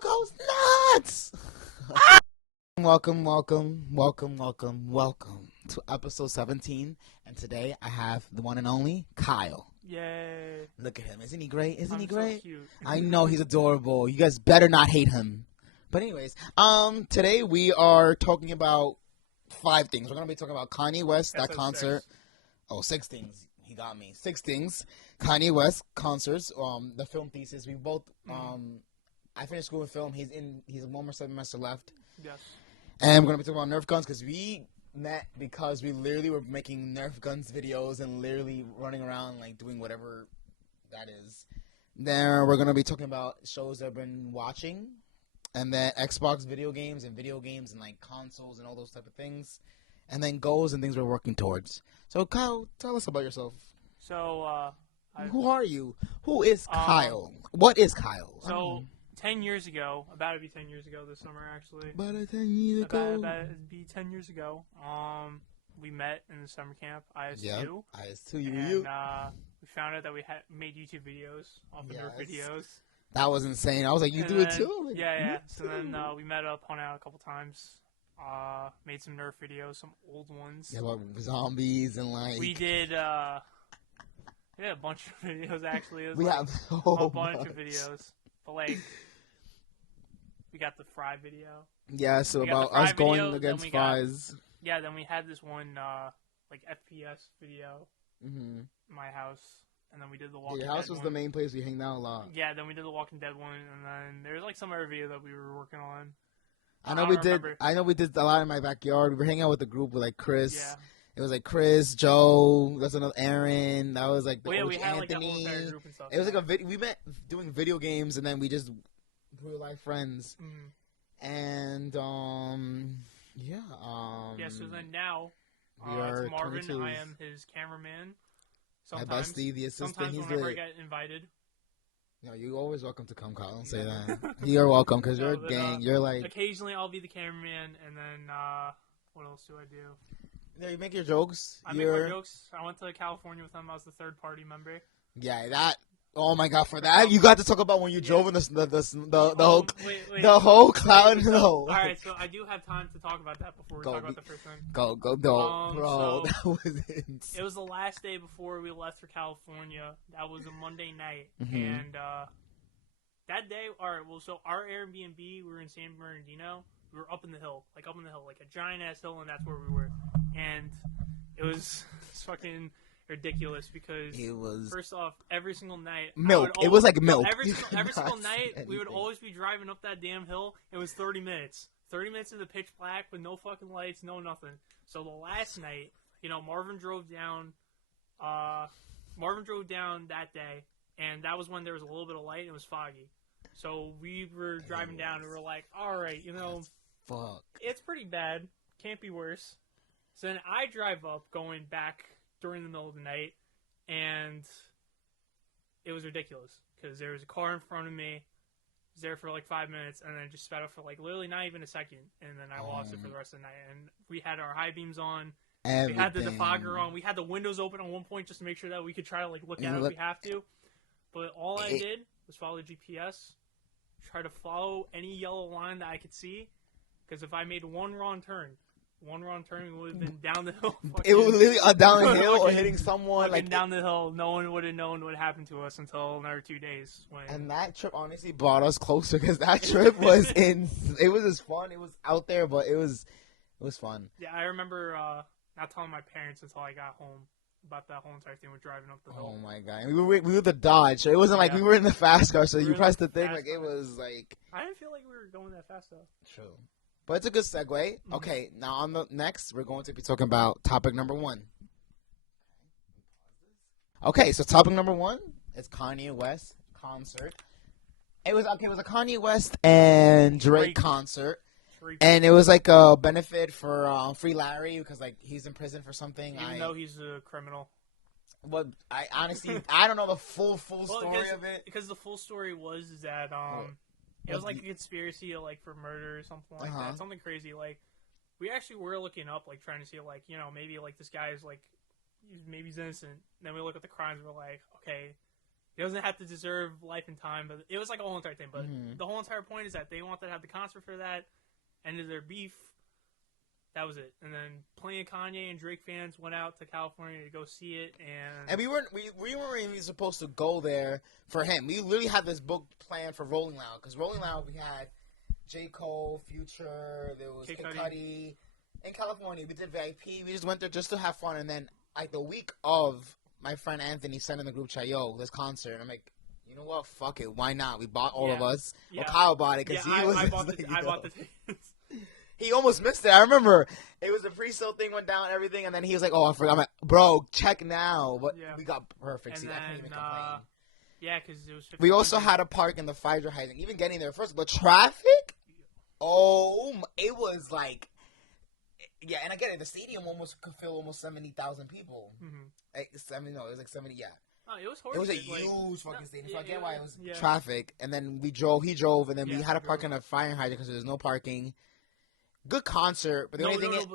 Kyle goes nuts! Welcome to episode 17. And today I have the one and only Kyle. Yay. Look at him. Isn't he great? Isn't he So great? cute. I know, he's adorable. You guys better not hate him. But anyways, today we are talking about 5 things. We're going to be talking about Kanye West, that concert. 6 things. He got me. 6 things. Kanye West concerts, the film thesis. We both, I finished school with film. He's 1 more semester left. Yes. And we're going to be talking about Nerf guns because we met because we literally were making Nerf guns videos and literally running around like doing whatever that is. Then we're going to be talking about shows that I've been watching. And then Xbox video games and like consoles and all those type of things. And then goals and things we're working towards. So Kyle, tell us about yourself. So, who are you? Who is Kyle? What is Kyle? So, 10 years ago, about to be 10 years ago this summer, actually. About 10 years ago. About to be 10 years ago. We met in the summer camp, IS2. Yep, IS2, you. And, we found out that we had made YouTube videos off of Nerf videos. That was insane. I was like, you do it too? Like, yeah. So then we met up, hung out a couple times. Made some Nerf videos, some old ones. Yeah, about zombies and like... We did, a bunch of videos, actually. It was have a bunch of videos. But, like, we got the Fry video. Yeah, so about us going against Fries. Yeah, then we had this one, like, FPS video in my house. And then we did the Walking Dead Your house was the main place we hanged out a lot. Yeah, then we did the Walking Dead one. And then there was, like, some other video that we were working on. I know we did a lot in my backyard. We were hanging out with a group with, like, Chris. Yeah. It was like Chris, Joe, that's another Aaron. That was like we had like that whole entire group and stuff. It was like we met doing video games, and then we were like friends. And yeah. So then now, we are it's Marvin. 22s. I am his cameraman. My bestie, the assistant. Sometimes whenever I get invited. No, you're always welcome to come, Kyle. Don't say that. You're welcome because you're a gang. You're like. Occasionally, I'll be the cameraman, and then what else do I do? Yeah, you make your jokes. I make my jokes. I went to California with them. I was the third party member. Yeah, that. Oh my God! For that, you got to talk about when you drove in the whole cloud. No. All right, so I do have time to talk about that before we talk about the first one. Go, bro! That was insane. It was the last day before we left for California. That was a Monday night, and that day, so our Airbnb, we were in San Bernardino. We were up in the hill, like a giant ass hill, and that's where we were. And it was fucking ridiculous because first off, every single night it was like milk. Every single night we would always be driving up that damn hill. It was 30 minutes in the pitch black with no fucking lights, no nothing. So the last night, Marvin drove down that day, and that was when there was a little bit of light and it was foggy. So we were driving down and we were like, all right, fuck, it's pretty bad, can't be worse. So then I drive up, going back during the middle of the night, and it was ridiculous because there was a car in front of me. Was there for like 5 minutes, and then it just sped up for like literally not even a second, and then I lost it for the rest of the night. And we had our high beams on, we had the defogger on, we had the windows open at one point just to make sure that we could try to like look at it if we have to. But all I did was follow the GPS, try to follow any yellow line that I could see, because if I made one wrong turn, we would have been down the hill. It was literally down the hill or hitting someone. Like down the hill, no one would have known what happened to us until another 2 days. And that trip honestly brought us closer because that trip was it was as fun. It was out there, but it was fun. Yeah, I remember not telling my parents until I got home about that whole entire thing with driving up the hill. Oh my God, we were the Dodge. So it wasn't like we were in the fast car. So you pressed the thing like it was like. I didn't feel like we were going that fast though. True. But it's a good segue. Okay, now on the next, we're going to be talking about topic number 1. Okay, so topic number 1 is Kanye West concert. It was a Kanye West and Drake concert, and it was like a benefit for Free Larry because like he's in prison for something. Even though he's a criminal. But I honestly I don't know the full story of it because the full story was that it was like a conspiracy like for murder or something like that. Something crazy. Like we actually were looking up, like trying to see like, maybe like this guy is like maybe he's innocent. And then we look at the crimes and we're like, okay, He doesn't have to deserve Life and Time, but it was like a whole entire thing. But the whole entire point is that they wanted to have the concert for that, ended their beef. That was it. And then plenty of Kanye and Drake fans went out to California to go see it, and we weren't even supposed to go there for him. We literally had this book planned for Rolling Loud, because Rolling Loud we had J. Cole, Future, there was Kid Cudi. In California, we did VIP. We just went there just to have fun, and then like the week of, my friend Anthony sent in the group chat, "Yo, this concert." And I'm like, you know what? Fuck it. Why not? We bought all of us. Yeah. Well, Kyle bought it because he was. I bought the tickets. He almost missed it. I remember it was a pre-sale thing went down, everything, and then he was like, "Oh, I forgot." I'm like, "Bro, check now." But we got perfect. See, I can't even complain. Yeah, because it was. We also had a park in the Pfizer Heights. Even getting there first, but traffic. Oh, it was like. Yeah, and again, the stadium almost could fill almost 70,000 people. Like, it was like 70. Yeah. Oh, it was horrible. It was a huge fucking stadium. So I get why it was traffic. And then we drove. He drove, and then we had to park in a fire hydrant because there was no parking. Good concert, but the only thing is,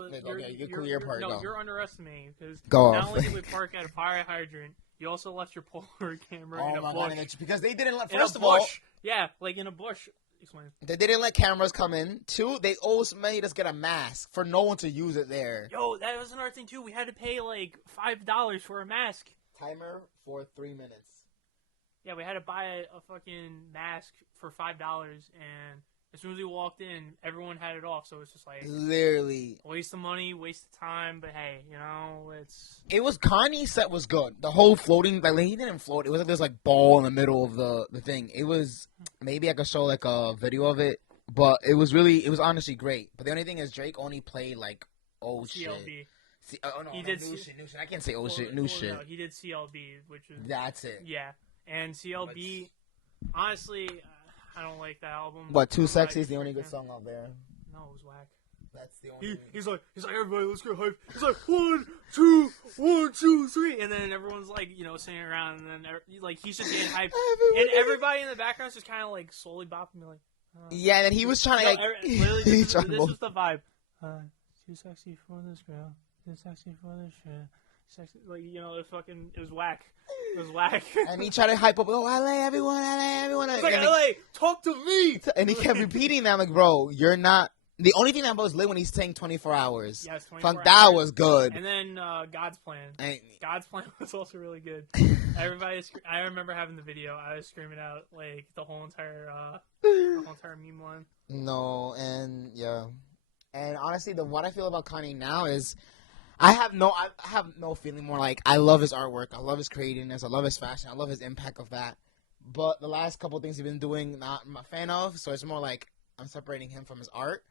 your part. No, you're underestimating because not only did we park at a fire hydrant, you also left your Polaroid camera in a bush. God, because they didn't let. First of all, yeah, like in a bush. Explain. They didn't let cameras come in. 2, they also made us get a mask for no one to use it there. Yo, that was another thing too. We had to pay like $5 for a mask. Timer for 3 minutes. Yeah, we had to buy a fucking mask for $5, and as soon as we walked in, everyone had it off. So it's just like literally waste of money, waste of time. But hey, it was Kanye's set was good. The whole floating, like he didn't float. It was like this like ball in the middle of the thing. It was maybe I could show like a video of it, but it was honestly great. But the only thing is Drake only played like old CLB. shit. He did new shit. I can't say old shit. New shit. No, he did CLB, which is that's it. Yeah, and CLB, honestly. I don't like that album. What, Too Sexy is the only good song out there? No, it was whack. That's the only. He's like, everybody, let's get hype. He's like, 1, 2, 3, and then everyone's like, singing around, and then like he's just getting hyped, and everybody in the background's just kind of like slowly bopping, me like. Yeah, and then he was trying to like. Literally, this was the vibe. Too sexy for this girl. Too sexy for this shit. Sexy, like it was whack. It was whack. And he tried to hype up, LA, everyone, LA, everyone. It's like, LA, talk to me. And he kept repeating that, like, bro, you're not. The only thing that was lit when he's saying 24 hours. Yes, 24 hours. That was good. And then God's Plan. God's Plan was also really good. I remember having the video. I was screaming out like the whole entire meme line. No, and yeah, and honestly, what I feel about Kanye now is. I have no feeling more like I love his artwork, I love his creativeness, I love his fashion, I love his impact of that. But the last couple of things he's been doing, not I'm a fan of. So it's more like I'm separating him from his art.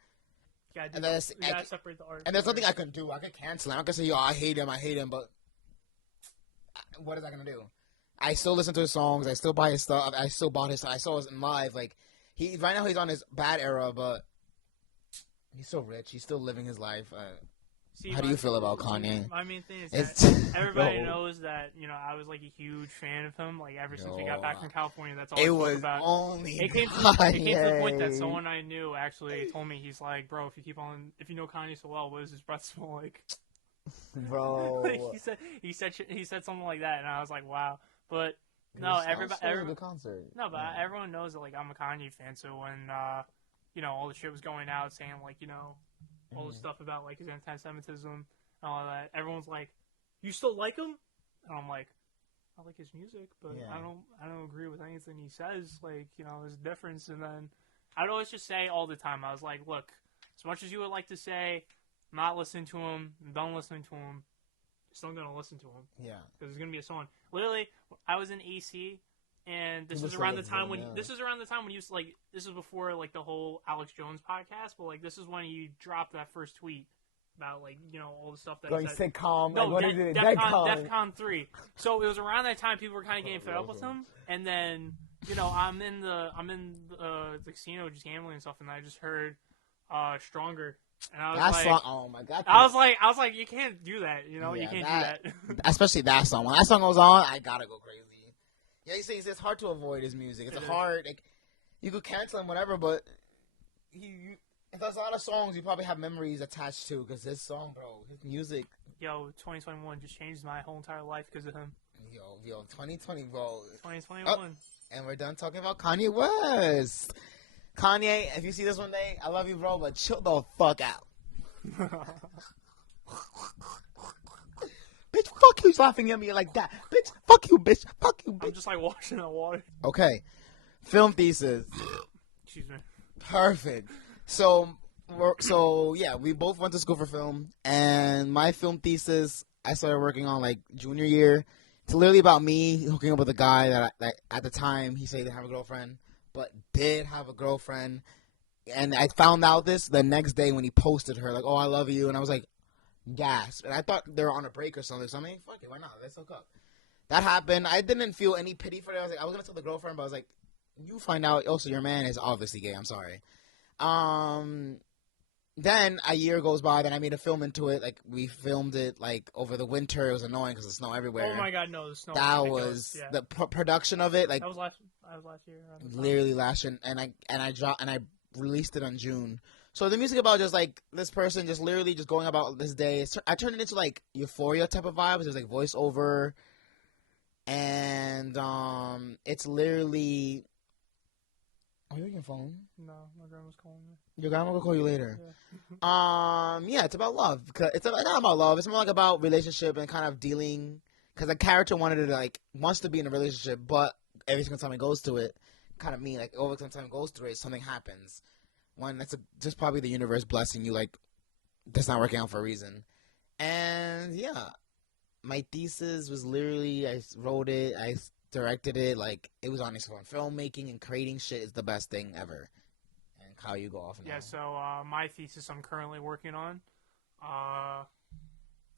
Yeah, you gotta separate the art. And there's nothing I can do. I could cancel him. I could say, yo, I hate him, but what is I gonna do? I still listen to his songs. I still buy his stuff. I still bought his stuff. I saw him live. Like right now he's on his bad era, but he's so rich. He's still living his life. How do you feel about Kanye? My main thing is that everybody knows that I was like a huge fan of him. Like ever since we got back from California, that's all I spoke about. It came to the point that someone I knew actually told me, he's like, bro, if you know Kanye so well, what does his breath smell like? Bro, like he said something like that, and I was like, wow. But no, everybody. Good concert. No, but everyone knows that like I'm a Kanye fan. So when all the shit was going out saying like all the stuff about like his anti-Semitism and all that, everyone's like, "You still like him?" And I'm like, "I like his music, but I don't agree with anything he says. Like, there's a difference." And then I'd always just say all the time, I was like, "Look, as much as you would like to say, I'm not listening to him, I'm done listening to him, I'm still gonna listen to him. Yeah, because there's gonna be a song. Literally, I was in AC." And this was around the time when he was like, this was before like the whole Alex Jones podcast, but like this is when he dropped that first tweet about like all the stuff that going sitcom. No, like, DEFCON 3. So it was around that time people were kind of getting fed up with him, and then I'm in the casino just gambling and stuff, and I just heard Stronger. And I was that like, song, oh my god! I was like, you can't do that, you can't do that. Especially that song. When that song goes on, I gotta go crazy. Yeah, you see, it's hard to avoid his music. It's hard. Like, you could cancel him, whatever, but if there's a lot of songs you probably have memories attached to, because his song, bro, his music. Yo, 2021 just changed my whole entire life because of him. Yo, 2020, bro. 2021. Oh, and we're done talking about Kanye West. Kanye, if you see this one day, I love you, bro, but chill the fuck out. Bitch, fuck you, he's laughing at me like that. Bitch, fuck you, bitch. Fuck you, bitch. I'm just like washing the water. Okay. Film thesis. Excuse me. Perfect. So yeah, we both went to school for film, and my film thesis I started working on like junior year. It's literally about me hooking up with a guy that at the time he said he didn't have a girlfriend, but did have a girlfriend. And I found out this the next day when he posted her, like, "Oh, I love you," and I was like, gasp. And I thought they were on a break or something. So I'm like, fuck it, why not? Let's hook up. That happened. I didn't feel any pity for it. I was gonna tell the girlfriend, but I was like, you find out. Also, your man is obviously gay. I'm sorry. Then a year goes by. Then I made a film into it. Like we filmed it like over the winter. It was annoying because the snow everywhere. Oh my god, no, the snow. That was the production of it. Like that was last year. Literally last year, and I released it on June. So the music about just like this person just literally just going about this day. I turned it into like Euphoria type of vibes. There's like voiceover, and it's literally. Are you on your phone? No, my grandma's calling me. Your grandma will call you later. Yeah. Yeah, it's about love. It's not about love. It's more like about relationship and kind of dealing. Because the character wants to be in a relationship, but every single time it goes to it, kind of mean like every single time it goes through it, something happens. One, that's just probably the universe blessing you. Like that's not working out for a reason. And yeah, my thesis was literally I wrote it, I directed it. Like it was honestly fun. Filmmaking and creating shit is the best thing ever. And Kyle, you go off now. Yeah. So my thesis I'm currently working on.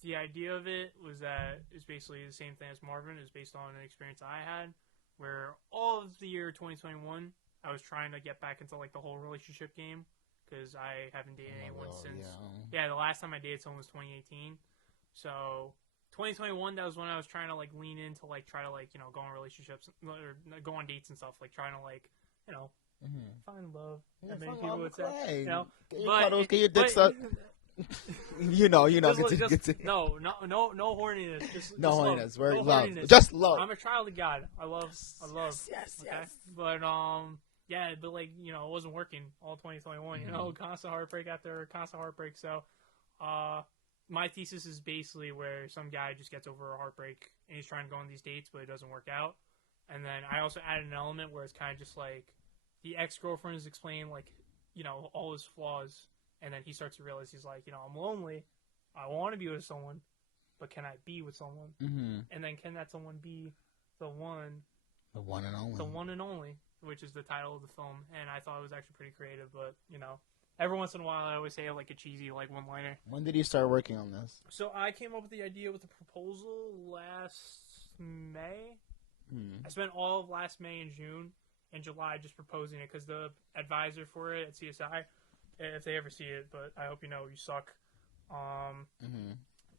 The idea of it was that it's basically the same thing as Marvin. It's based on an experience I had, where all of the year 2021, I was trying to get back into like the whole relationship game because I haven't dated anyone since. Yeah, the last time I dated someone was 2018. So 2021, that was when I was trying to like lean into like try to like go on relationships or go on dates and stuff, like trying to like find love. Yeah, many people would say, get your cuddles, get your dick sucked. you know. No horniness. Just horniness. We're love. Horniness. Just love. I'm a child of God. I love. Yes. But yeah, but like it wasn't working all 2021. Constant heartbreak after constant heartbreak. So, my thesis is basically where some guy just gets over a heartbreak and he's trying to go on these dates, but it doesn't work out. And then I also added an element where it's kind of just like the ex-girlfriend is explaining like all his flaws. And then he starts to realize he's like, I'm lonely. I want to be with someone, but can I be with someone? Mm-hmm. And then can that someone be the one? The one and only. The one and only, which is the title of the film. And I thought it was actually pretty creative, but, every once in a while I always say like a cheesy like one-liner. When did you start working on this? So I came up with the idea with the proposal last May. I spent all of last May and June and July just proposing it because the advisor for it at CSI, if they ever see it, but I hope you suck.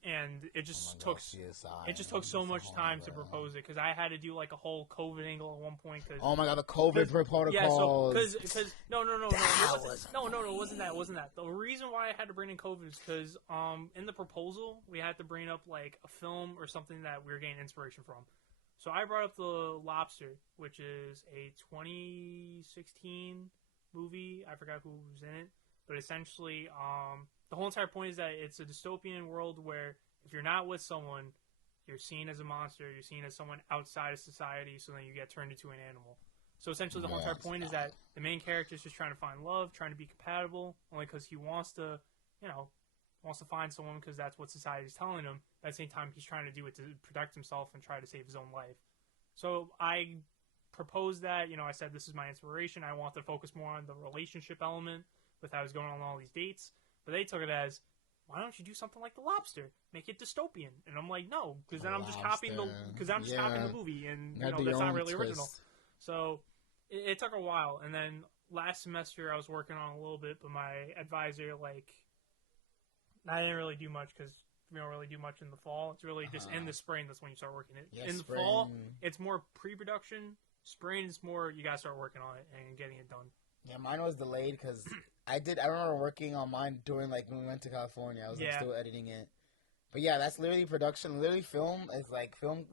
And it just took so much time to propose it because I had to do like a whole COVID angle at one point. Cause, oh my god, the COVID protocols. Yeah, so because no, it wasn't that. The reason why I had to bring in COVID is because in the proposal we had to bring up like a film or something that we were getting inspiration from. So I brought up The Lobster, which is a 2016 movie. I forgot who was in it. But essentially, the whole entire point is that it's a dystopian world where if you're not with someone, you're seen as a monster, you're seen as someone outside of society, so then you get turned into an animal. So essentially, the whole entire point is that the main character is just trying to find love, trying to be compatible, only because he wants to, find someone because that's what society is telling him. At the same time, he's trying to do it to protect himself and try to save his own life. So I proposed that, I said this is my inspiration. I want to focus more on the relationship element with how he's going on all these dates, but they took it as, why don't you do something like The Lobster? Make it dystopian. And I'm like, no, because then I'm just copying the movie, and that's not really original. So it took a while, and then last semester I was working on a little bit, but my advisor I didn't really do much because we don't really do much in the fall. It's really just in the spring that's when you start working it. In the fall, it's more pre-production. Spring is more you gotta start working on it and getting it done. Yeah, mine was delayed because I remember working on mine during, when we went to California. I was still editing it. But yeah, that's literally production. Literally, film is like film.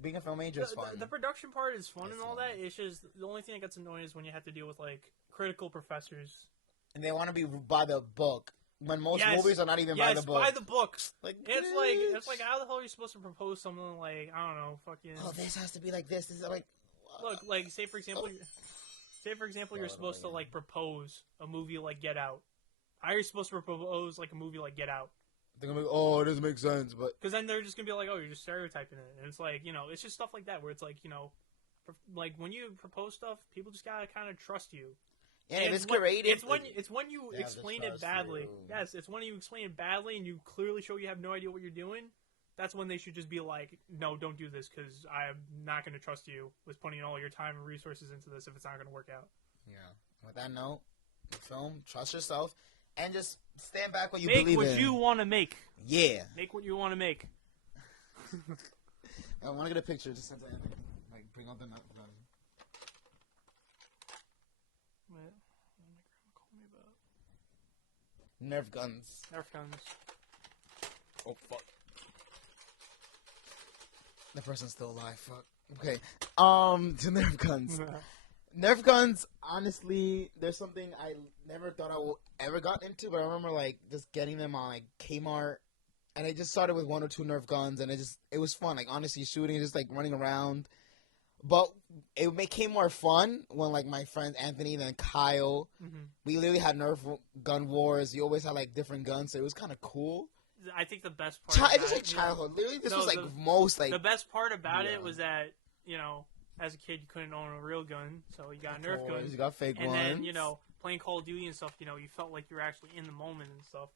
Being a film major is fun. The production part is fun and all fun. that. It's just the only thing that gets annoying is when you have to deal with like critical professors. And they want to be by the book when most movies are not even by the book. By the books. Like it's like how the hell are you supposed to propose something like I don't know, fucking. Oh, this has to be like this. This is like. Look, like say for example, you're supposed to like propose a movie like Get Out. How are you supposed to propose like a movie like Get Out? They're gonna be, oh, it doesn't make sense, but because then they're just gonna be like, oh, you're just stereotyping it, and it's like it's just stuff like that where it's like like when you propose stuff, people just gotta kind of trust you. Yeah, if it's curated. It's when you explain it badly. Yes, it's when you explain it badly and you clearly show you have no idea what you're doing. That's when they should just be like, no, don't do this because I'm not going to trust you with putting all your time and resources into this if it's not going to work out. Yeah. With that note, film, trust yourself, and just stand back what you believe in. Make what you want to make. Yeah. Make what you want to make. I want to get a picture just since I like bring up the gun. Nerf guns. Nerf guns. Oh, fuck. The person's still alive. Fuck. Okay. To Nerf guns. Nerf guns, honestly, there's something I never thought I would ever got into, but I remember, like, just getting them on, like, Kmart, and I just started with 1 or 2 Nerf guns, and it was fun. Like, honestly, shooting, just, like, running around. But it became more fun when, like, my friends Anthony and Kyle, we literally had Nerf gun wars. You always had, like, different guns, so it was kind of cool. I think the best part it's just like childhood. Literally, this was like most like... The best part about it was that, as a kid, you couldn't own a real gun, so you got Nerf guns. You got fake ones. And then, playing Call of Duty and stuff, you felt like you were actually in the moment and stuff.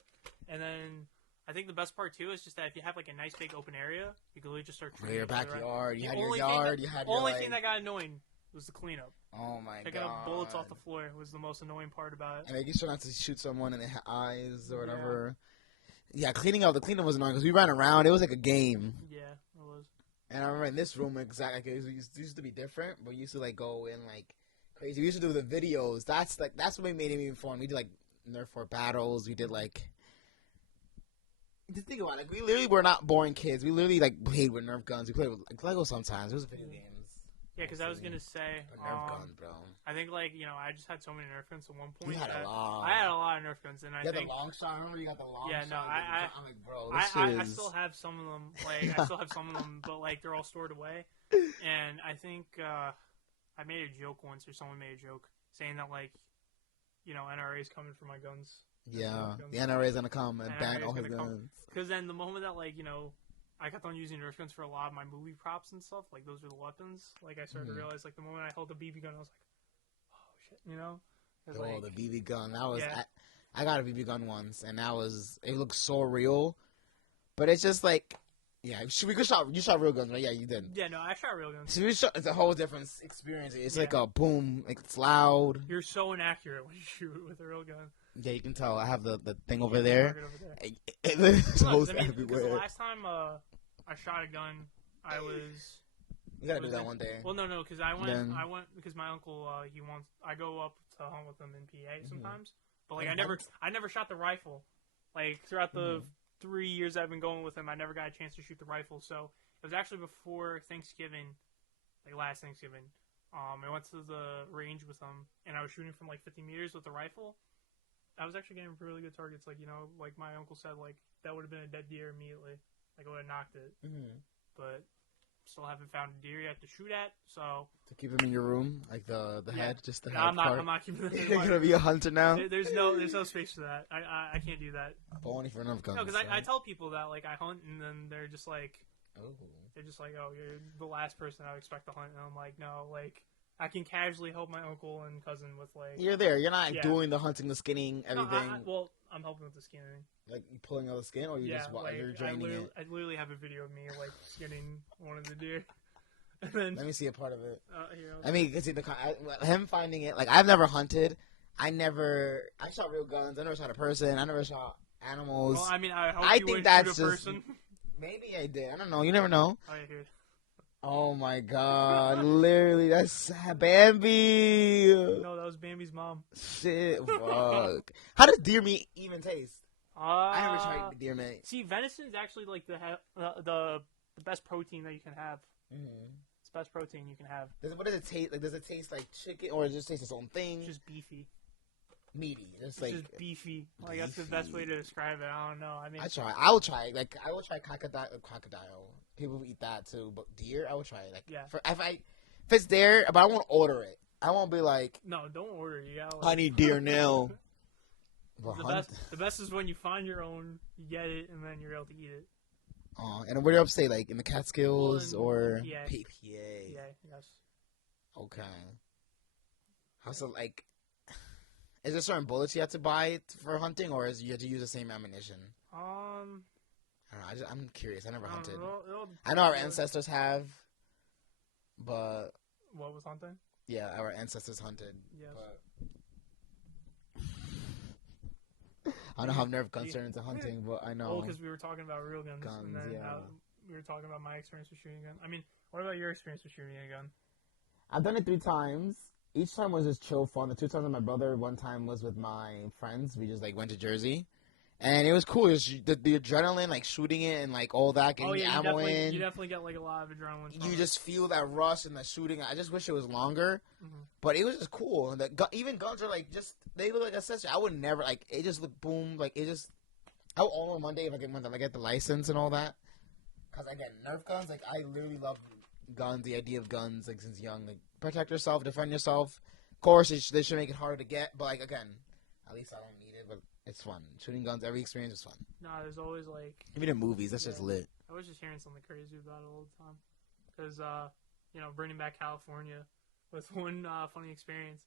And then I think the best part, too, is just that if you have, like, a nice big open area, you can literally just start training. Your backyard, you had your yard, you had your, only thing that got annoying was the cleanup. Oh, my God. Picking up bullets off the floor was the most annoying part about it. And making sure not to shoot someone in the eyes or whatever. Yeah, the cleanup was annoying because we ran around. It was like a game. Yeah, it was. And I remember in this room, exactly, it used to be different, but we used to, like, go in, like, crazy. We used to do the videos. That's what made it even fun. We did, like, Nerf war battles. We did, like... Just think about it. Like, we literally were not boring kids. We literally, like, played with Nerf guns. We played with, like, Lego sometimes. It was video games. Yeah, because I was going to say... Nerf guns, bro. I think, like, I just had so many Nerf guns at one point. You had a lot. I had a lot of Nerf guns, and I think... You had the long shot. I remember you got the long shot. Yeah, no, I'm like, bro, this I still have some of them. Like, I still have some of them, but, like, they're all stored away. And I think I made a joke once, or someone made a joke, saying that, like, NRA's coming for my guns. Yeah, the NRA's gonna come and ban all his guns. Because then the moment that, like, I kept on using Nerf guns for a lot of my movie props and stuff, like, those are the weapons. Like, I started to realize, like, the moment I held a BB gun, I was like, oh, shit, Oh, the BB gun. That was... Yeah. I got a BB gun once, and it looked so real. But it's just, like... Yeah, you shot real guns, right? Yeah, you did. Yeah, no, I shot real guns. So it's a whole different experience. It's like a boom. Like, it's loud. You're so inaccurate when you shoot with a real gun. Yeah, you can tell. I have the thing over there. It goes everywhere. The last time I shot a gun, I was... You gotta do that one day. Well, no, because I went because my uncle, I go up to hunt with him in PA sometimes. But, like, I never shot the rifle. Like, throughout the 3 years I've been going with him, I never got a chance to shoot the rifle. So, it was actually before Thanksgiving, like, last Thanksgiving. I went to the range with him, and I was shooting from, like, 50 meters with the rifle. I was actually getting really good targets. Like, like my uncle said, like, that would have been a dead deer immediately. Like, I would have knocked it. But still haven't found a deer yet to shoot at, so... To keep him in your room? Like, the head? Just the head I'm not keeping him in You're gonna be a hunter now? There's no space for that. I can't do that. But only for Nerf guns. No, because I tell people that, like, I hunt, and then they're just like... Oh. They're just like, oh, you're the last person I would expect to hunt. And I'm like, no, like... I can casually help my uncle and cousin with, like... You're there. You're not doing the hunting, the skinning, everything. No, I'm helping with the skinning. Like, you pulling out the skin, or you just like, you're draining it? I literally have a video of me, like, skinning one of the deer. And then, let me see a part of it. Here, I mean, you can see him finding it. Like, I've never hunted. I shot real guns. I never shot a person. I never shot animals. Well, I mean, I think that's just... Person. Maybe I did. I don't know. You never know. Oh, yeah, here. Oh my God! Literally, that's Bambi. No, that was Bambi's mom. Shit, fuck. How does deer meat even taste? I never tried deer meat. See, venison's actually like the best protein that you can have. Mm-hmm. It's the best protein you can have. What does it taste like? Does it taste like chicken, or does it just taste its own thing? It's just beefy. Meaty. It's just beefy. Like that's the best way to describe it. I don't know. I mean, I will try. Like I will try crocodile. People eat that too, but deer, I will try. Like if it's there, but I won't order it. I won't be like, no, don't order it. Yeah, I need deer now. The best is when you find your own, you get it, and then you're able to eat it. And where do you upstate? Like in the Catskills or PA? PA? Yes. Okay. How's it like? Is there certain bullets you have to buy for hunting, or you have to use the same ammunition? I don't know. I'm curious. I never hunted. I know our ancestors have, but what was hunting? Yeah, our ancestors hunted. Yes. But I don't know how Nerf guns turn into hunting, but I know. Oh, because we were talking about real guns and then we were talking about my experience with shooting a gun. I mean, what about your experience with shooting a gun? I've done it 3 times. Each time was just chill fun. The 2 times with my brother, 1 time was with my friends. We just like went to Jersey, and it was cool. It was the adrenaline, like shooting it and like all that, getting the ammo in. You definitely get like a lot of adrenaline. You just feel that rush and the shooting. I just wish it was longer, but it was just cool. And even guns are like they look like accessory. I would never like it. Just look boom like it just. I would own one one day if I get the license and all that. Cause again, Nerf guns, like I literally love guns. The idea of guns, like since young, like protect yourself, defend yourself. Of course, they should make it harder to get, but like again, at least I don't need it. But it's fun. Shooting guns, every experience is fun. Nah, there's always like even in movies, that's just lit. I was just hearing something crazy about it all the time, cause bringing back California was one funny experience.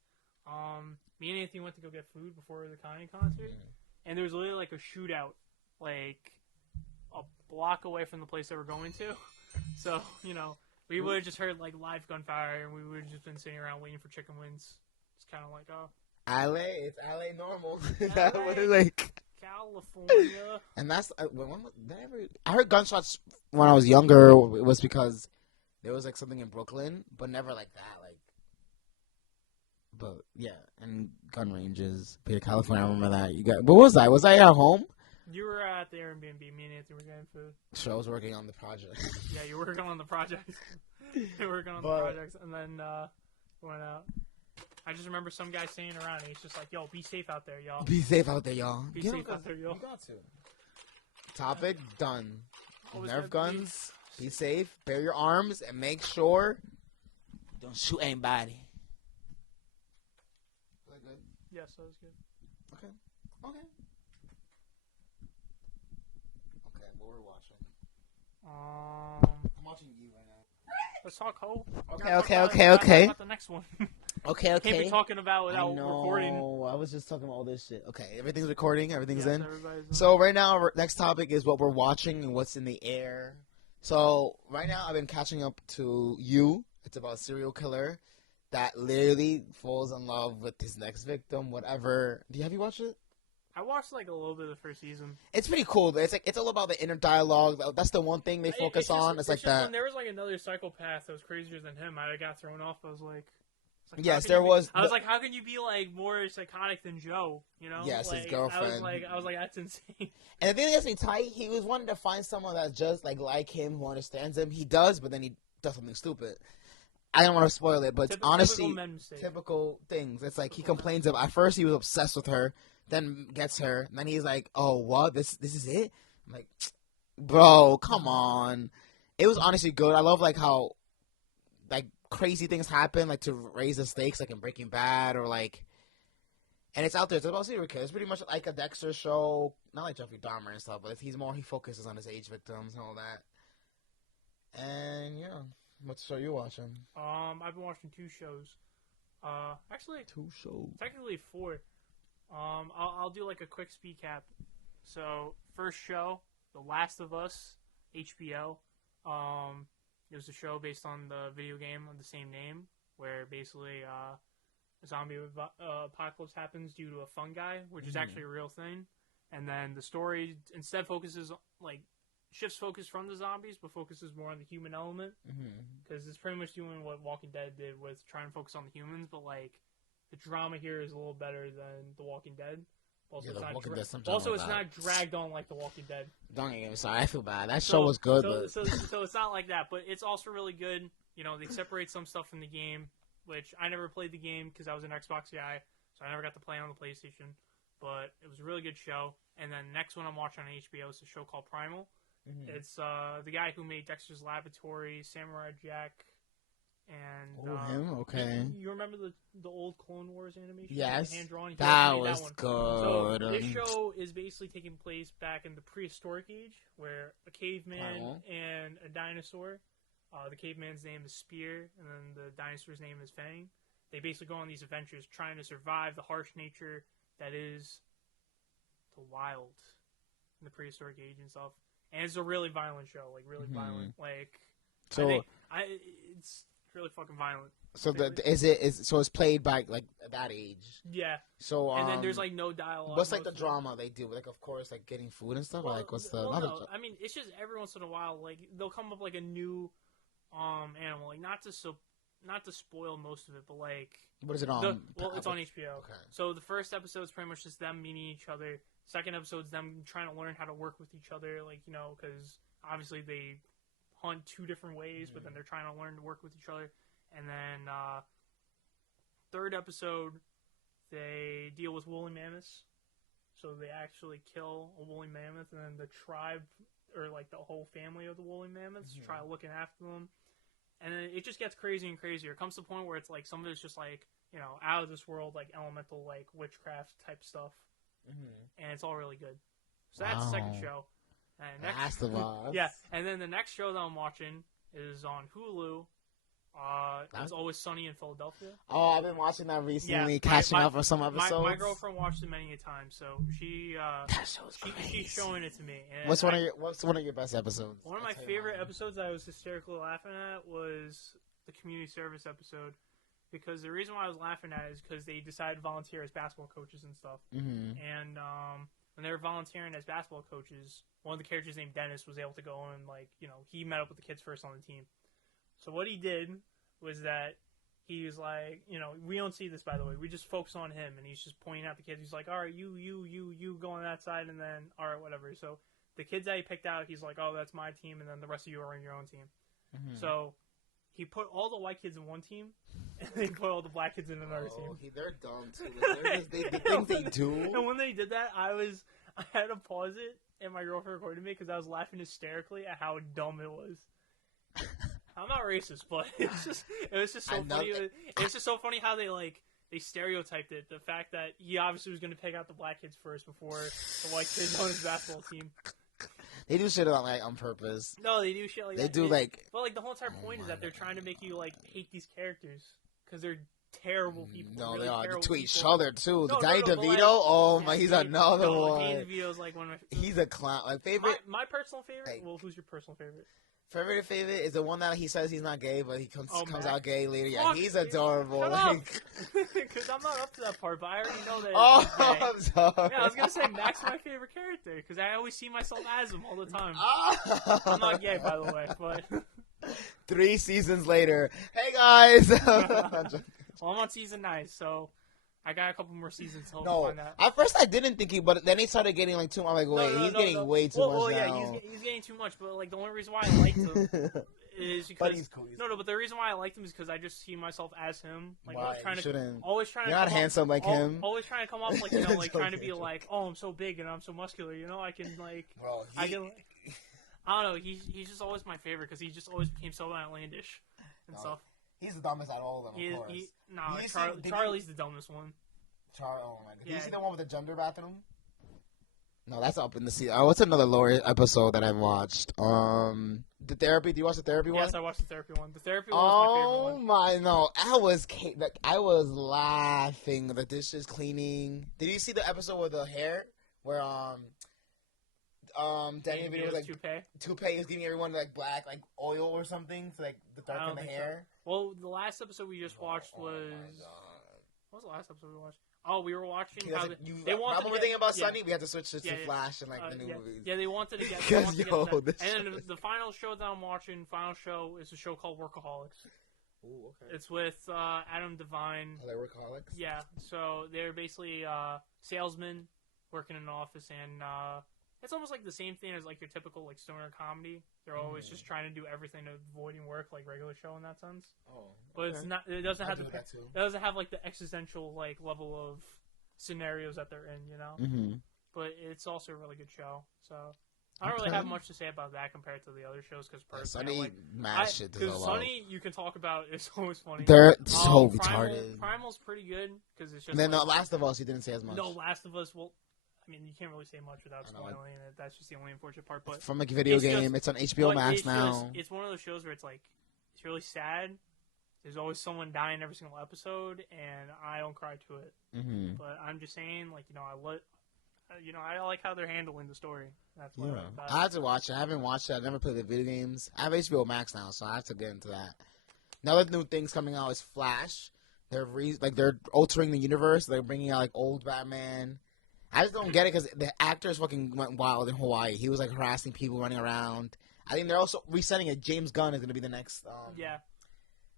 Me and Anthony went to go get food before the KANYE concert, and there was literally like a shootout, like a block away from the place that we're going to. So we would have just heard like live gunfire, and we would have just been sitting around waiting for chicken wings. It's kind of like LA, it's LA normal. LA, like California. And that's I heard gunshots when I was younger. It was because there was like something in Brooklyn, but never like that. But yeah, and gun ranges. But California, I remember that. What was I? Was I at home? You were at the Airbnb. Me and Anthony were getting food. So I was working on the project. Yeah, you were working on the project. You were working on the projects, and then went out. I just remember some guy saying around, and he's just like, "Yo, be safe out there, y'all. Be safe out there, y'all. Be safe out there, y'all." You got to. Topic done. Nerf guns. Be safe. Bear your arms and make sure you don't shoot anybody. Was that good? Yes, that was good. Okay. What we're watching? I'm watching you right now. Let's talk Ho. Okay. About the next one. Okay. Can't be talking about without recording. I was just talking about all this shit. Okay, everything's recording. Everything's in. In. So right now, our next topic is what we're watching and what's in the air. So right now, I've been catching up to You. It's about a serial killer that literally falls in love with his next victim. Whatever. Have you watched it? I watched like a little bit of the first season. It's pretty cool. It's all about the inner dialogue. That's the one thing they focus on. It's like that. When there was like another psychopath that was crazier than him, I got thrown off. I was like yes, there was. I was like, how can you be like more psychotic than Joe? Yes, like, his girlfriend. I was like, that's insane. And the thing that gets me tight, he was wanting to find someone that's just like him, who understands him. He does, but then he does something stupid. I don't want to spoil it, but honestly, typical things. It's like he complains of. At first, he was obsessed with her. Then gets her, and then he's like, "Oh, what? This is it?" I'm like, "Bro, come on." It was honestly good. I love like how like crazy things happen, like to raise the stakes, like in Breaking Bad, or like, and it's out there. It's about serial killers. It's pretty much like a Dexter show, not like Jeffrey Dahmer and stuff, but he focuses on his age victims and all that. And yeah, what show you watching? I've been watching 2 shows. Actually, 2 shows. Technically 4. I'll do like a quick speed cap. So first show, The Last of Us, HBO. It was a show based on the video game of the same name, where basically a zombie apocalypse happens due to a fungi, which is actually a real thing. And then the story instead shifts focus from the zombies, but focuses more on the human element. Because it's pretty much doing what Walking Dead did with trying to focus on the humans, but like the drama here is a little better than The Walking Dead. Also, Yeah, it's The not Walking dra- Dead, something also like it's that. not dragged on like The Walking Dead. Don't get me sorry. I feel bad. That show was good, but so it's not like that, but it's also really good. You know, they separate some stuff from the game, which I never played the game because I was an Xbox guy, so I never got to play on the PlayStation. But it was a really good show. And then the next one I'm watching on HBO is a show called Primal. Mhm. It's the guy who made Dexter's Laboratory, Samurai Jack, and him. Okay. You remember the old Clone Wars animation? Yes. Hand drawn. That was one. good. So this show is basically taking place back in the prehistoric age, where a caveman Wow. and a dinosaur. The caveman's name is Spear, and then the dinosaur's name is Fang. They basically go on these adventures trying to survive the harsh nature that is the wild in the prehistoric age and stuff. And it's a really violent show, like really violent. Like, So it's really fucking violent. so it's played by like that age. Yeah. So And then there's like no dialogue. what's like the most of it. drama they do? Like of course like getting food and stuff. Well, like what's the well, not no. the- I mean, it's just every once in a while, like they'll come up like a new animal, like not to spoil most of it, but like what is it on? it's on HBO. Okay. So the first episode is pretty much just them meeting each other. Second episode is them trying to learn how to work with each other, like because obviously they hunt two different ways, but then they're trying to learn to work with each other. And then third episode, they deal with woolly mammoths. So they actually kill a woolly mammoth, and then the tribe, or like the whole family of the woolly mammoths, try looking after them. And then it just gets crazier and crazier. It comes to the point where it's like some of it's just like, out of this world, like elemental, like witchcraft type stuff. And it's all really good. So that's the second show. And Last of Us. yeah, and then the next show that I'm watching is on Hulu. It's Always Sunny in Philadelphia. Oh, I've been watching that recently, Yeah, catching up on some episodes. My girlfriend watched it many a time, so she's showing it to me. And What's one of your best episodes? One of my favorite episodes that I was hysterically laughing at was the community service episode. Because the reason why I was laughing at it is because they decided to volunteer as basketball coaches and stuff. Mm-hmm. And when they were volunteering as basketball coaches, one of the characters named Dennis was able to go and, he met up with the kids first on the team. So what he did was that he was like, we don't see this, by the way. We just focus on him, and he's just pointing out the kids. He's like, all right, you go on that side, and then, all right, whatever. So the kids that he picked out, he's like, oh, that's my team, and then the rest of you are on your own team. Mm-hmm. So he put all the white kids in one team, and they put all the black kids in another team. They're dumb, too. The things they do. And when they did that, I had to pause it, and my girlfriend recorded me because I was laughing hysterically at how dumb it was. I'm not racist, but it was just so funny. It's just so funny how they stereotyped it. The fact that he obviously was going to pick out the black kids first before the white kids on his basketball team. They do shit on purpose. No, they do shit like that. They do But the whole entire point is that they're trying to make you hate these characters because they're terrible people. No, really they are. terrible To people. each other too. No, Danny no, DeVito. He's another one. Danny DeVito is one of my. He's a clown. My favorite. My personal favorite. Well, who's your personal favorite? Favorite is the one that he says he's not gay, but he comes out gay later. Yeah, Fuck, he's adorable. Because I'm not up to that part, but I already know that. I'm sorry. Yeah, I was gonna say Mac's my favorite character because I always see myself as him all the time. I'm not gay, by the way, but 3 seasons later, hey guys. Well, I'm on season 9, so I got a couple more seasons to find that. At first I didn't think but then he started getting too much. I'm like, wait, he's getting way too much now. Yeah, he's getting too much. But the only reason why I liked him is because he's cool. But the reason why I liked him is because I just see myself as him. Always trying You're not handsome like him. Always trying to come up trying to be I'm so big and I'm so muscular. I can I don't know. He's just always my favorite because he just always became so outlandish and stuff. He's the dumbest out of all of them, of course. Charlie's the dumbest one. Oh my god. Did you see the one with the gender bathroom? No, that's up in the sea. What's another lore episode that I watched? The therapy. Do you watch the therapy one? Yes, I watched the therapy one. The therapy one was my favorite one. Oh my, no. I was laughing. The dishes cleaning. Did you see the episode with the hair? Where, Danny DeVito was toupee. He was giving everyone black oil or something to the darken the hair. So. Well, the last episode we just watched was. What was the last episode we watched? Oh, we were watching how they wanted. Remember thinking about Sunny? We had to switch to Flash and the new movies. Yeah, they wanted to get. And then the final show that I'm watching, is a show called Workaholics. Ooh, okay. It's with Adam Devine. Are they workaholics? Yeah, so they're basically salesmen working in an office, and it's almost like the same thing as like your typical like stoner comedy. They're always just trying to do everything to avoiding work, like regular show in that sense. Oh, but it's not. It doesn't have that too. It doesn't have like the existential like level of scenarios that they're in, you know. Mm-hmm. But it's also a really good show. So I don't really have much to say about that compared to the other shows because personally, because Sunny you can talk about. It's always funny. They're so retarded. Primal's pretty good because it's just. And then like, Last of Us, you didn't say as much. No, Last of Us. Well, I mean, you can't really say much without spoiling it. That's just the only unfortunate part. But from a video game, it's on HBO Max now. It's one of those shows where it's like it's really sad. There's always someone dying every single episode, and I don't cry to it. Mm-hmm. But I'm just saying, like, I like how they're handling the story. That's what I have to watch it. I haven't watched it. I never played the video games. I have HBO Max now, so I have to get into that. Now that new things coming out is Flash. They're altering the universe. They're bringing out like old Batman. I just don't get it because the actors fucking went wild in Hawaii. He was like harassing people running around. I think they're also resetting it. James Gunn is going to be the next. Yeah.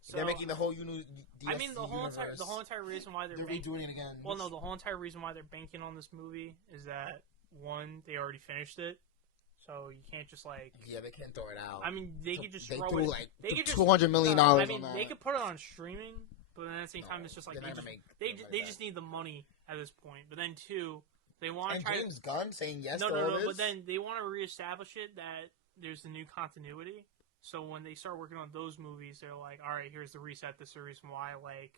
So, they're making the whole the whole entire reason why they're redoing it again. Well, no, the whole entire reason why they're banking on this movie is that one, they already finished it, so you can't just like they can't throw it out. I mean, they could just they throw threw it. Like they could $200 million. I mean, they could put it on streaming, but then at the same time, it's just like they just need the money at this point. But then two, they want to try. James Gunn saying yes. No. But then they want to reestablish it that there's the new continuity. So when they start working on those movies, they're like, all right, here's the reset. This is the reason why, like,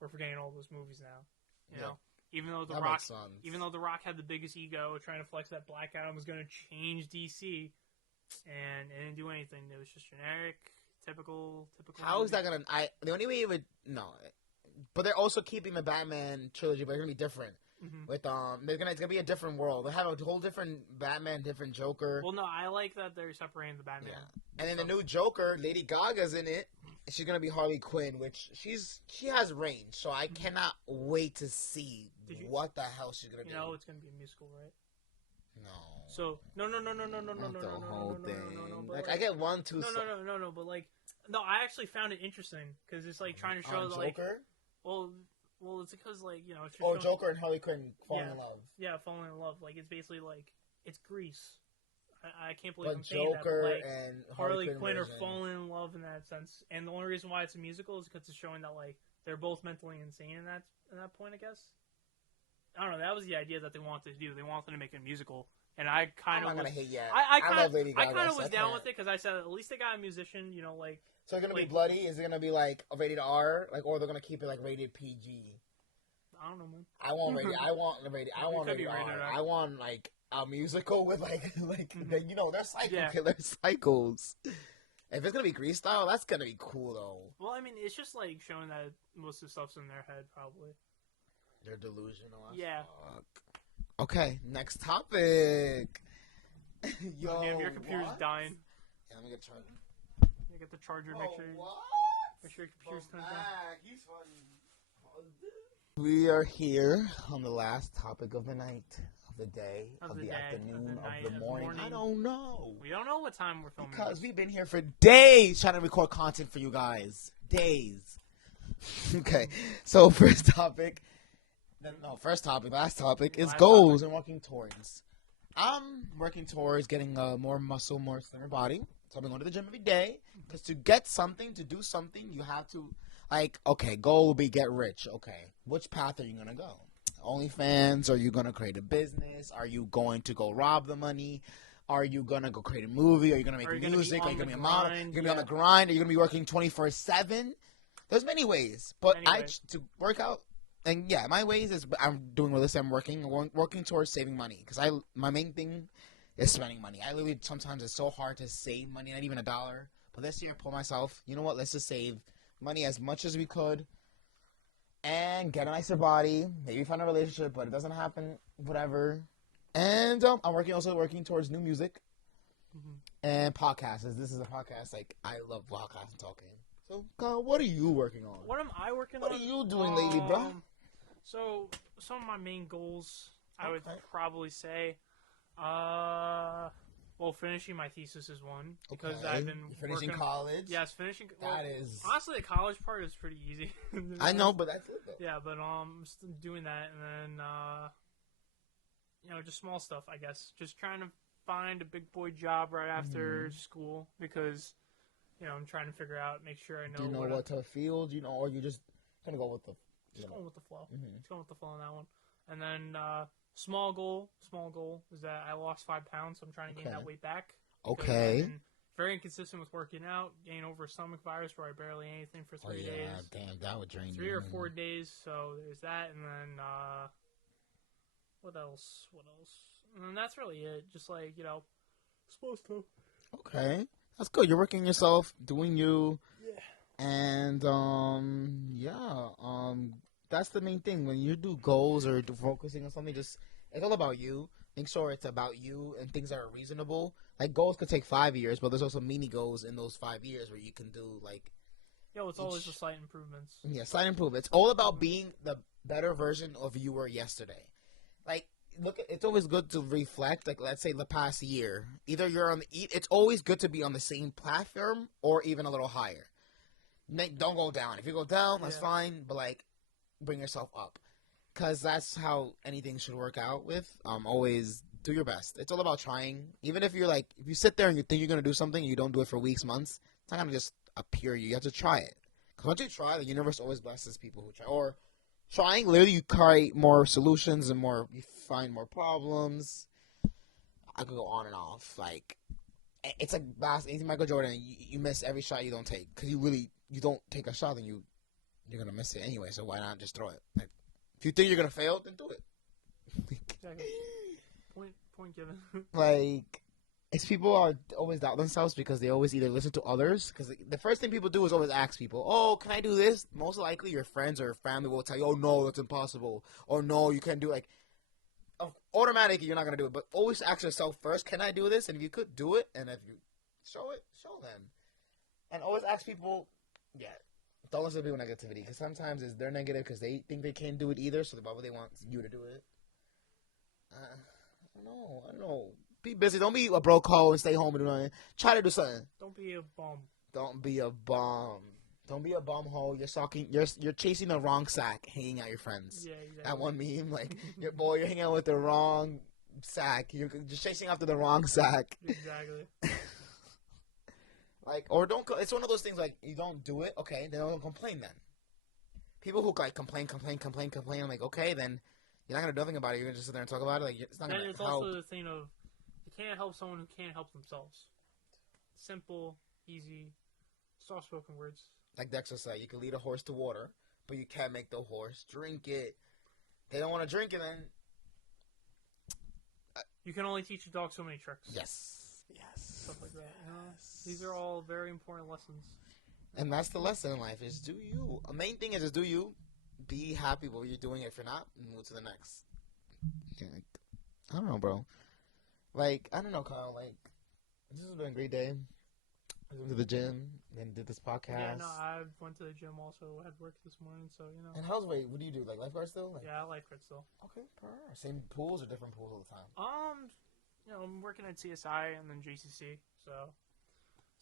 we're forgetting all those movies now. You know? Even though The Rock had the biggest ego, trying to flex that Black Adam was going to change DC, and it didn't do anything. It was just generic, typical. How is that going to... The only way it would... No. But they're also keeping the Batman trilogy, but it's going to be different. Mm-hmm. With it's gonna be a different world. They have a whole different Batman, different Joker. Well, no, I like that they're separating the Batman. Yeah. And then the new Joker, Lady Gaga's in it. She's gonna be Harley Quinn, which she has range. So I cannot wait to see what the hell she's gonna be. You know, it's gonna be a musical, right? No. So no. The whole thing. Like I get 1, 2. No. But like, no, I actually found it interesting because it's like trying to show the like. Joker? Well, it's because, like, you know... It's Joker and Harley Quinn falling in love. Yeah, falling in love. Like, it's basically, like, it's Grease. I can't believe I'm saying Joker that, but, like, and Harley Quinn are falling in love in that sense. And the only reason why it's a musical is because it's showing that, like, they're both mentally insane in that point, I guess. I don't know, that was the idea that they wanted to do. They wanted to make it a musical. And I kind of... I'm not going to hate yet. I love Lady Gaga. I kind of was down with it because I said, at least they got a musician, you know, like... So it's going to be bloody? Is it going to be, like, a rated R? Like, or they're going to keep it, like, rated PG? I don't know, man. I want rated R. I want, like, a musical with, like you know, they're psycho killer cycles. If it's going to be Grease style, that's going to be cool, though. Well, I mean, it's just, like, showing that most of the stuff's in their head, probably. They're delusional. Yeah. Fuck. Okay, next topic. Yo, damn, your computer's dying. Yeah, let me get a charger. You get the charger. Make sure your computer's turned down. He's funny. We are here on the last topic of the night, of the day, of the afternoon, of the morning. I don't know. We don't know what time we're filming. Because we've been here for days trying to record content for you guys. Days. Okay, so last topic is goals and working towards. I'm working towards getting more muscle, more slimmer body. So I've been going to the gym every day. Because to get something, to do something, you have to, like, okay, goal will be get rich. Okay, which path are you going to go? OnlyFans? Are you going to create a business? Are you going to go rob the money? Are you going to go create a movie? Are you going to make music? Are you going to be a model? Are you going to be on the grind? Are you going to be working 24/7? There's many ways. But to work out, and yeah, my ways is I'm doing with this. I'm working towards saving money. Because my main thing is spending money. I literally, sometimes it's so hard to save money, not even $1. But this year I told myself, you know what, let's just save money as much as we could and get a nicer body, maybe find a relationship, but it doesn't happen, whatever. And I'm also working towards new music and podcasts. This is a podcast, like, I love podcasts and talking. So, Kyle, what are you working on? What am I working on? What are you doing lately, bro? So, some of my main goals, I would probably say, well, finishing my thesis is one because I've been finishing college. Yes, finishing. That is honestly the college part is pretty easy. I know, but that's it though. Yeah, but still doing that, and then just small stuff, I guess. Just trying to find a big boy job right after school because, I'm trying to figure out, make sure I know. Do you know what to field? Or you just kind of go with the. Going with the flow. Just going with the flow on that one. And then small goal is that I lost 5 pounds, so I'm trying to gain that weight back. Okay. I've been very inconsistent with working out. Gained over a stomach virus where I barely ate anything for 3 days. Damn, that would drain 3 or 4 days. So there's that, and then what else? And then that's really it. Just like supposed to. Okay, that's good. You're working yourself, doing you. Yeah. And that's the main thing. When you do goals or focusing on something, it's all about you. Make sure it's about you and things that are reasonable. Like goals could take 5 years, but there's also mini goals in those 5 years where you can do like. It's always the slight improvements. Yeah, slight improvements. It's all about being the better version of you were yesterday. Like, it's always good to reflect. Like, let's say the past year, either you're on it's always good to be on the same platform or even a little higher. Don't go down. If you go down, that's fine. But like, bring yourself up, because that's how anything should work out. With always do your best. It's all about trying. Even if you're like, if you sit there and you think you're gonna do something and you don't do it for weeks, months, it's not gonna just appear. You have to try it. Because once you try, the universe always blesses people who try. Or trying, literally, you create more solutions and you find more problems. I could go on and off. Like, it's like Michael Jordan. You miss every shot you don't take because you don't take a shot, then you're gonna miss it anyway. So why not just throw it? Like, if you think you're gonna fail, then do it. Exactly. Point given. Like, it's people are always doubt themselves because they always either listen to others. Because the first thing people do is always ask people, "Oh, can I do this?" Most likely, your friends or family will tell you, "Oh no, that's impossible," or "No, you can't do it." Like, automatically, you're not gonna do it. But always ask yourself first, "Can I do this?" And if you could do it, and if you show them. And always ask people, don't listen to people negativity, because sometimes they're negative because they think they can't do it either, so why would they want you to do it? I don't know. Be busy. Don't be a broke hoe and stay home and do nothing. Try to do something. Don't be a bum. Don't be a bum. Don't be a bum hoe. You're chasing the wrong sack, hanging out your friends. Yeah, exactly. That one meme, like you're hanging out with the wrong sack. You're just chasing after the wrong sack. Exactly. Like, or don't. It's one of those things like you don't do it. Okay, then don't complain. Then people who like complain. I'm like, okay, then you're not gonna do nothing about it. You're gonna just sit there and talk about it. Like, it's not gonna help. And it's also the thing of you can't help someone who can't help themselves. Simple, easy, soft-spoken words. Like Dexter said, you can lead a horse to water, but you can't make the horse drink it. They don't want to drink it, then. You can only teach a dog so many tricks. Yes. Stuff like that. These are all very important lessons. And that's the lesson in life, is do you. The main thing is just do you. Be happy with what you're doing. If you're not, move to the next. I don't know, bro. Like, I don't know, Kyle. Like, this has been a great day. I went to the gym, then did this podcast. Yeah, no, I went to the gym also. Had work this morning, so, And what do you do? Like, lifeguard still? Like, yeah, lifeguard still. Okay, same pools or different pools all the time? I'm working at CSI and then JCC, so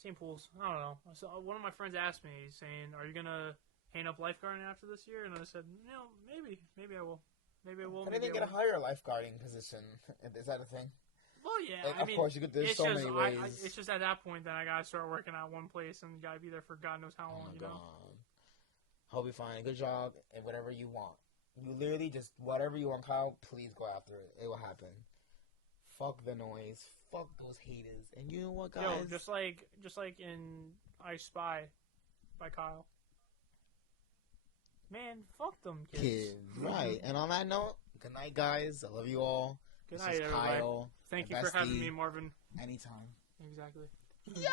same pools. I don't know. So one of my friends asked me, saying, "Are you gonna hang up lifeguarding after this year?" And I said, "No, maybe I will. Maybe I will." Can they get a higher lifeguarding position? Is that a thing? Well, yeah. Like, of course, there's so many ways. It's just at that point that I gotta start working at one place and gotta be there for God knows how long. God. Hope you find a good job and whatever you want. You literally just whatever you want, Kyle. Please go after it. It will happen. Fuck the noise. Fuck those haters. And you know what, guys? Yo, just like in I Spy by Kyle. Man, fuck them kids. Right. And on that note, good night, guys. I love you all. Good night, everybody. Kyle. Thank you for having me, Marvin. Anytime. Exactly. Yeah.